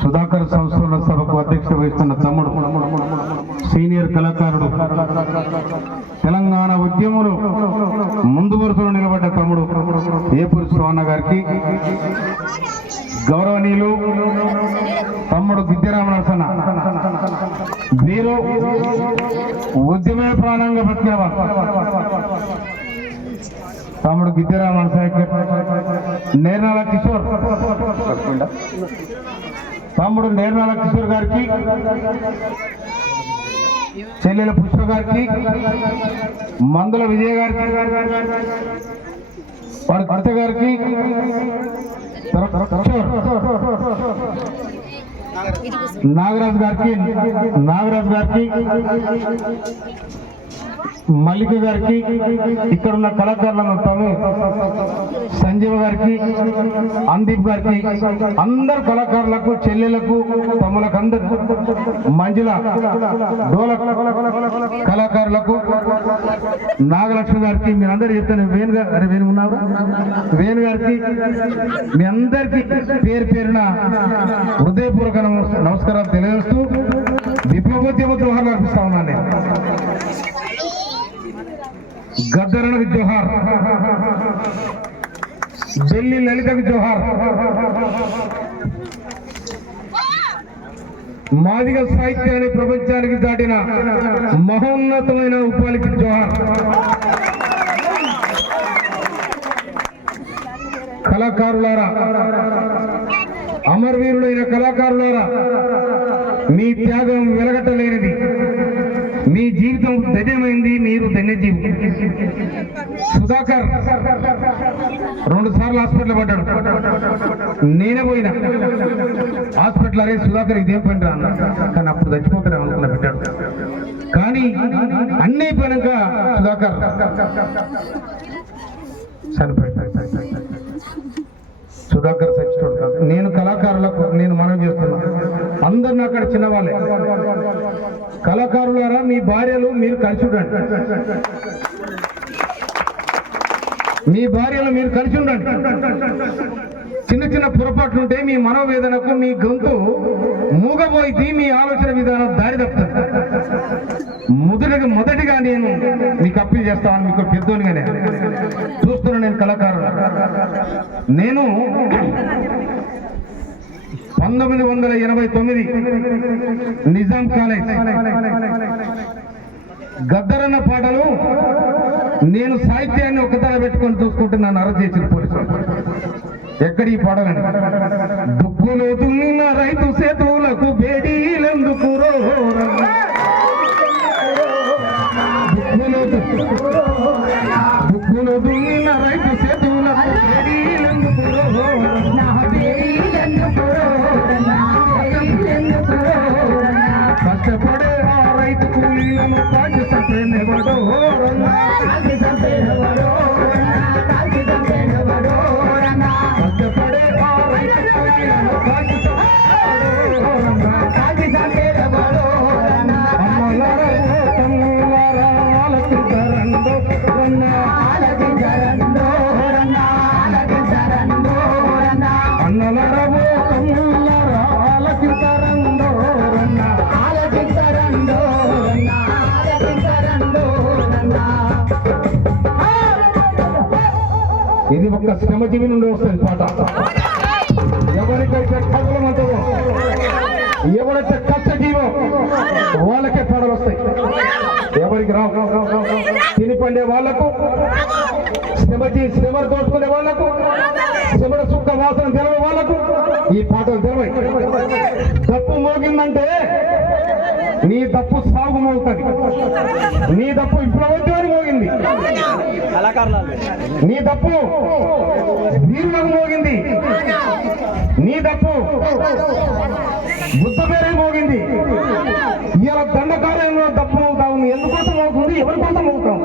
సుధాకర్ సంస్థల సభకు అధ్యక్షత వహిస్తున్న తమ్ముడు సీనియర్ కళాకారుడు తెలంగాణ ఉద్యమంలో ముందు వరుసలో నిలబడ్డ తమ్ముడు ఏపూరి స్వాన్న గారికి గౌరవనీయులు తమ్ముడు విద్యారామనరసన వీరు ఉద్యమే ప్రాణంగా బతికిన వారు. తమ్ముడు విద్యారామ నరసయ్య నేర్నాల కిషోర్. తమ్ముడు నేర్నాల కిషోర్ గారికి. చెల్లెల పుష్ప గారికి. మందుల విజయ్ గారికి. వాడి భర్త గారికి. నాగరాజు గారికి. నాగరాజు గారికి. మల్లిక గారికి ఇక్కడ ఉన్న కళాకారులను తమ సంజీవ గారికి అందీప్ గారికి అందరు కళాకారులకు చెల్లెలకు తమ్ములకు అందరు మంజుల డోల కళాకారులకు నాగలక్ష్మి గారికి మీరందరూ చెప్తాను వేణు గారు అరే వేణు ఉన్నారు వేణు గారికి మీ అందరికి పేరు పేరున హృదయపూర్వక నమస్- నమస్కారాలు తెలియజేస్తూ విప్లవోద్యమ జోహార్లు అర్పిస్తా ఉన్నాను నేను. గద్దరణకు జోహార్ ఢిల్లీ లలితకు జోహార్ మాదిగ సాహిత్యాన్ని ప్రపంచానికి దాటిన మహోన్నతమైన ఉపాలికి జోహార్ కళాకారులారా అమరవీరుడైన కళాకారులారా మీ త్యాగం వెలగట్టలేనిది జీవితం మీరు ధన్యజీవి. సుధాకర్ రెండు సార్లు హాస్పిటల్ పడ్డాడు. నేనే పోయినా. హాస్పిటల్ అరే సుధాకర్ ఇదేం పని రా కానీ అప్పుడు చచ్చిపోతాడు అనుకున్న పెట్టాడు కానీ అన్నీ పోయినాక సుధాకర్ చనిపోయాడు. సుధాకర్ సచ్చినోడు నేను కళాకారులకు నేను మనం చేస్తున్నా. అందరిని అక్కడ చిన్నవాళ్ళే. కళాకారులారా మీ భార్యలు మీరు కలిసి ఉండండి మీ భార్యలు మీరు కలిసి ఉండండి చిన్న చిన్న పొరపాట్లు ఉంటే మీ మనోవేదనకు మీ గొంతు మూగబోయి మీ ఆలోచన విధానం దారి తప్పుతుంది. మొదటిగా మొదటిగా నేను మీకు అప్పీల్ చేస్తాను మీకు పెద్దోనిగానే చూస్తున్నాను నేను కళాకారుడు. నేను పంతొమ్మిది వందల ఎనభై తొమ్మిది నిజాం కాలేజ్. గద్దరన్న పాటలు నేను సాహిత్యాన్ని ఒకసారి పెట్టుకొని చూసుకుంటున్నాను నన్ను అరెస్ట్ చేసిన పోలీసులు ఎక్కడ ఈ పాటలండి దుక్కులో దున్నిన రైతు సేతువులకు బేడీలందుకు రోరన్న? ఒక్క ఒక శ్రమజీవి నుండి వస్తుంది పాట. ఎవరికైతే కష్టం ఉంటుందో ఎవరైతే కష్టజీవో వాళ్ళకే పాటలు వస్తాయి. ఎవరికి రావు తిని పండే వాళ్ళకు శ్రమజీ శ్రమ దోచుకునే వాళ్ళకు శ్రమల సుక్క వాసన తెలవ వాళ్ళకు ఈ పాటలు తెలవై. తప్పు మోగిందంటే నీ తప్పు సాగు మోగుతుంది నీ తప్పు విప్లవోద్యమని మోగింది. నీ తప్పు వీరులకు మోగింది. నీ తప్పు బుద్ధ పేరే మోగింది. ఇలా దండకార్యంలో తప్పు మోగుతా ఉంది. ఎందుకోసం మోగుతుంది? ఎవరి కోసం మోగుతాం?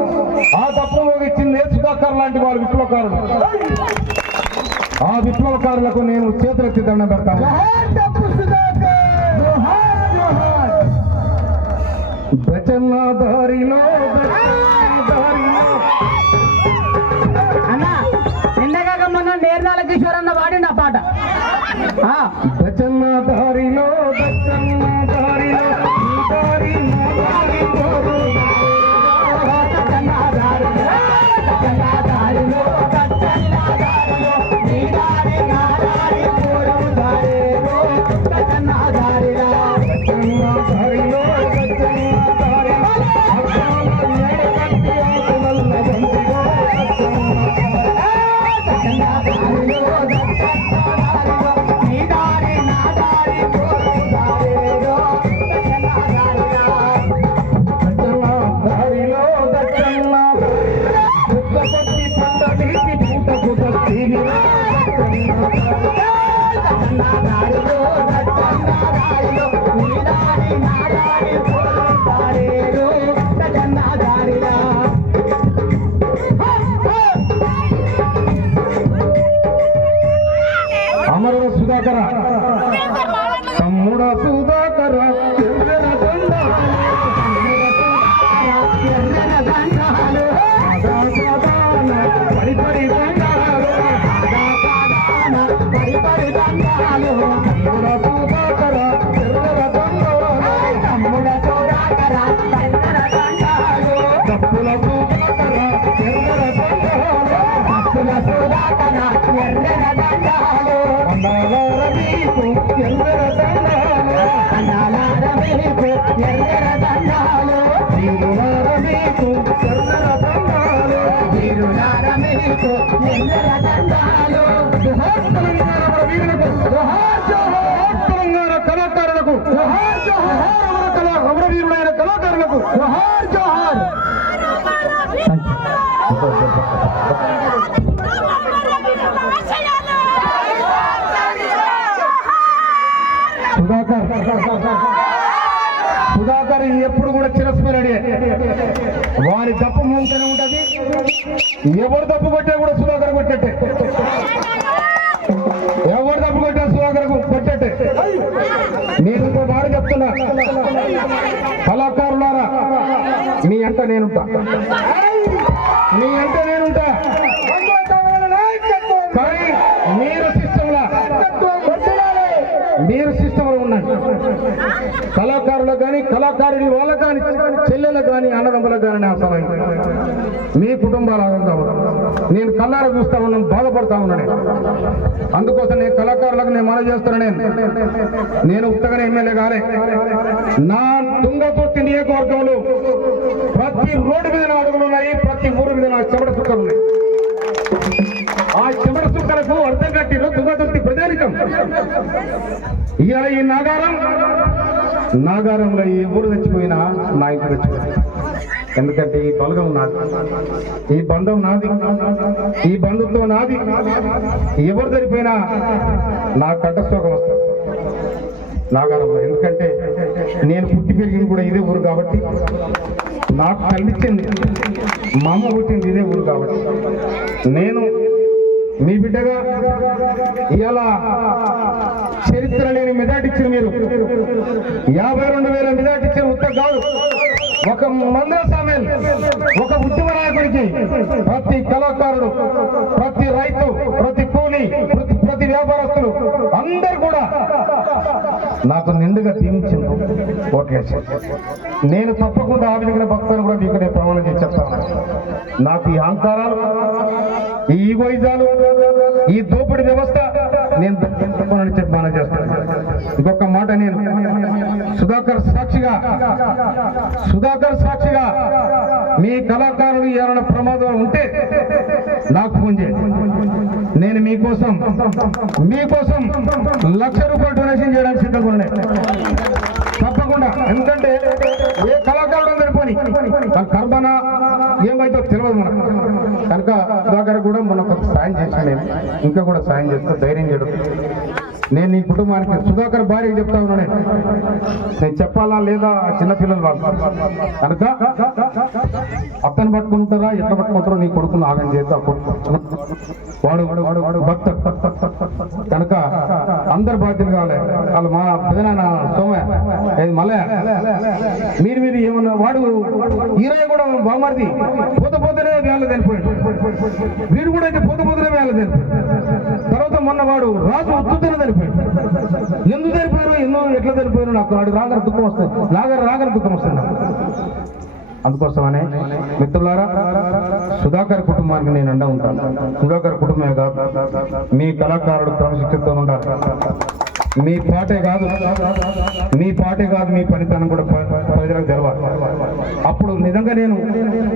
ఆ తప్పు మోగిచ్చింది నేర్చుకోకర్ లాంటి వారు విప్లవకారులు. ఆ విప్లవకారులకు నేను చేతులెత్తి దండం పెడతాను. బచన్న దారిలో దారిలో అన్న నిన్నగాక మొన్న నేర్నాల కిషోర్ అన్న ఆ పాట. దచ్చన్న దారిలో దచ్చన్న దారిలో. నీకు ఎర్రన దండాలు వీరులార మీకు ఎర్రన దండాలు. జోహార్ తెలంగాణ మన వీరులకు జోహార్ జోహార్, తెలంగాణ కళాకారులకు జోహార్ జోహార్, అమర కళా అమరవీరులైన కళాకారులకు జోహార్ జోహార్. సుధాకర్ సుధాకర్ ఎప్పుడు కూడా చిరస్మరణే వారి తప్పు మూతనే ఉంటది. ఎవరు తప్పు కొట్టే కూడా సుధాకర్ కొట్టేట్టే. ఎవరు తప్పు కొట్టే సుధాకర్ కొట్టేట్టే. నేను ఇంకో మాట చెప్తున్నా. కళాకారులారా మీ అంట నేనుంటా. మీ అంట నేనుంటా కానీ మీరు సిస్టంలా మీరు సిస్టంలో ఉండండి కళాకారులకు కానీ కళాకారుడి వాళ్ళ కానీ చెల్లెలకు కానీ అన్నదమ్ములకు కానీ నా సలహా మీ కుటుంబాలు ఆగంగా నేను కల్లార చూస్తా ఉన్నాను బాధపడతా ఉన్నాను అందుకోసం నేను కళాకారులకు నేను మనం చేస్తున్నాను నేను. నేను ఉత్తగానే ఎమ్మెల్యే కాలే నా తుంగతుర్తి నియోజకవర్గంలో ప్రతి రోడ్డు మీద నా అడుగులు ఉన్నాయి ప్రతి ఊరు మీద నా చెమట చుక్కలు ఉన్నాయి. ఆ చెమట చుక్కలకు అర్థం కట్టిన తుంగతుర్తి ప్రజానికం. ఇలా ఈ నాగారం నాగారంలో ఎవరు తెచ్చిపోయినా నా ఇంటికి తెచ్చిపోయినా ఎందుకంటే ఈ బలగం నాది. ఈ బంధం నాది. ఈ బంధుత్వం నాది. ఎవరు సరిపోయినా నా కంఠస్థోకం వస్తుంది. నాగారంలో. ఎందుకంటే నేను పుట్టి పెరిగింది కూడా ఇదే ఊరు కాబట్టి నాకు కల్పించింది మా అమ్మ పుట్టింది ఇదే ఊరు కాబట్టి. నేను మీ బిడ్డగా ఇలా చరిత్ర లేని మెజార్టీ ఇచ్చిన మీరు యాభై రెండు వేల మెజార్టీ ఇచ్చిన ఉత్తర కాదు. ఒక మందర సామెల్ ఒక ఉద్యమ నాయకుడికి ప్రతి కళాకారుడు ప్రతి రైతు ప్రతి కూలి ప్రతి ప్రతి వ్యాపారస్తులు అందరు కూడా నాకు నిండుగా దీవించింది ఓట్లేసి నేను తప్పకుండా ఆ విధంగా భక్తులను కూడా మీకు నేను ప్రమాణం చేసి చెప్తాను. నాకు ఈ అహంకారాలు ఈ ఈగోయిజాలు ఈ దోపిడి వ్యవస్థ నేను తప్పకుండా చెప్పి మనం చేస్తాను. ఇంకొక మాట నేను సుధాకర్ సాక్షిగా సుధాకర్ సాక్షిగా మీ కళాకారులు ఏమైనా ప్రమాదం ఉంటే నాకు ఫోన్ చేయండి. నేను మీకోసం మీకోసం లక్ష రూపాయలు డొనేషన్ చేయడానికి సిద్ధంగా ఉన్నాయి ఏమైతే తెలియదు మనకు. కనుక సుధాకర్ కూడా మనకు సాయం చేసాం నేను ఇంకా కూడా సాయం చేస్తా ధైర్యం చేయడం. నేను ఈ కుటుంబానికి సుధాకర్ భార్య చెప్తా ఉన్నాను నేను. చెప్పాలా లేదా? చిన్నపిల్లలు వాళ్ళు. కనుక అత్తను పట్టుకుంటారా? ఎట్లా పట్టుకుంటారో నీ కొడుకును ఆగం చేద్దా? వాడు వాడు వాడు వాడు భక్త కనుక అందరు బాధ్యత కావాలి. వాళ్ళు మా పెదనాన్న సోమ ఏది మల్లయ్య మీరు మీరు ఏమన్నా వాడు ఈరయ్య కూడా బాగుమరిది పోత పోతేనే వేళ తెలిపోయాడు. వీడు కూడా అయితే పోత పోతనే వేళ తెలిపోయాడు. తర్వాత మొన్న వాడు రాజు ఉత్తుతనే చనిపోయాడు ఎందుకు చనిపోయారు ఎన్నో ఎట్లా చనిపోయారు నాకు వాడు రాగర దుఃఖం వస్తుంది. లాగారు రాగర దుఃఖం వస్తుంది నాకు. అందుకోసమనే మిత్రులారా సుధాకర్ కుటుంబానికి నేను అండ ఉంటాను. సుధాకర్ కుటుంబమే కాదు మీ కళాకారుడు క్రమశిక్షణతో ఉండాలి మీ పాటే కాదు. మీ పాటే కాదు మీ పనితనం కూడా ప్ర- ప్రజలకు తెలవాలి. అప్పుడు నిజంగా నేను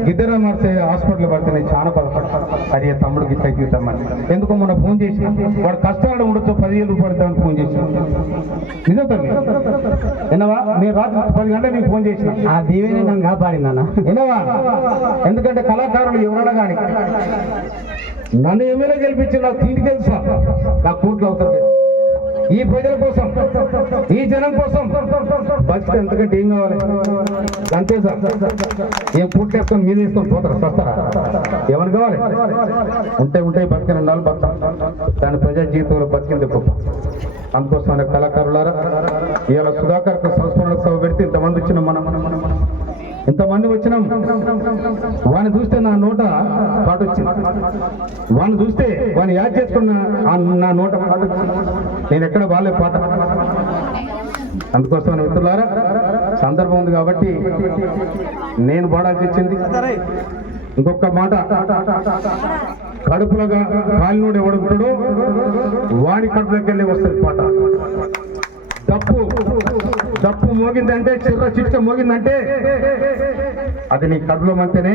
గిద్దర నర్సే హాస్పిటల్ పడితే నేను చాలా బాధపడ్డాను. అరే తమ్ముడికి ఇట్లా గీతామని ఎందుకు మొన్న ఫోన్ చేసి వాడు కష్టాలు ఉండొచ్చు పదివేలు రూపాయలు ఫోన్ చేసి. నిజం తమ్మి వినవా నేను రాత్రి పది గంటలకు నీకు ఫోన్ చేసిన. ఆ దీవెనే నన్ను కాపాడిందన్న వినవా ఎందుకంటే కళాకారులు ఎవరైనా కానీ నన్ను ఎమ్మెల్యే గెలిపించి నాకు తిండి తెలుసా? నాకు కోట్లు అవుతుంది ఈ ప్రజల కోసం ఈ జనం కోసం బతికి ఎంతకంటే ఏం కావాలి? అంతే సార్. ఏం పూట్లు వేసుకొని మీరు వేసుకొని పోతారా? వస్తారా? ఏమని కావాలి? ఉంటే ఉంటే బతికి ఉండాలి బతాం దాని ప్రజా జీవితంలో బతికింది గొప్ప. అందుకోసం కళాకారులారా ఇవాళ సుధాకర్ సంస్మరణ సభ పెడితే ఇంతమంది వచ్చిన మనం ఇంతమంది వచ్చినాం? వాడిని చూస్తే నా నోట పాట వచ్చింది వాడిని చూస్తే వాడిని యాడ్ చేసుకున్న ఆ నా నోట పాట నేను ఎక్కడ బాగాలే పాట. అందుకోసం మిత్రులారా సందర్భం ఉంది కాబట్టి నేను పాడాల్సి వచ్చింది. ఇంకొక మాట. కడుపులగా కాలినోడు ఎవడుంటాడో వాడి కడుపులోకి వెళ్ళి వస్తుంది పాట. తప్పు తప్పు మోగిందంటే చిర్ర చిట్ట మోగిందంటే అది నీ కడుపులో అంతేనే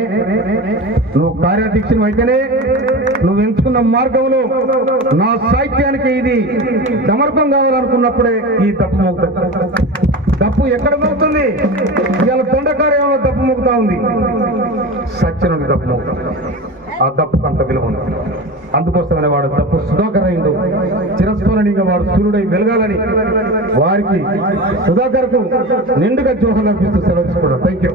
నువ్వు కార్యాధ్యక్షుడు అయితేనే నువ్వు ఎంచుకున్న మార్గంలో నా సాహిత్యానికి ఇది సమర్పం కావాలనుకున్నప్పుడే ఈ తప్పు మోగుతుంది తప్పు ఎక్కడ మోగుతుంది? ఇవాళ తొండ కార్యంలో తప్పు మోగుతా ఉంది. సత్యనుడి తప్పు మోగుతుంది ఆ తప్పుకు అంత విలువ ఉంది అందుకోసమనే వాడు తప్పు సుధాకరైండు చిరస్మరణీయంగా వాడు సూర్యుడై వెలగాలని వారికి సుధాకర్కు నిండుగా జోహన్ అర్పిస్తూ సెలవు థ్యాంక్ యూ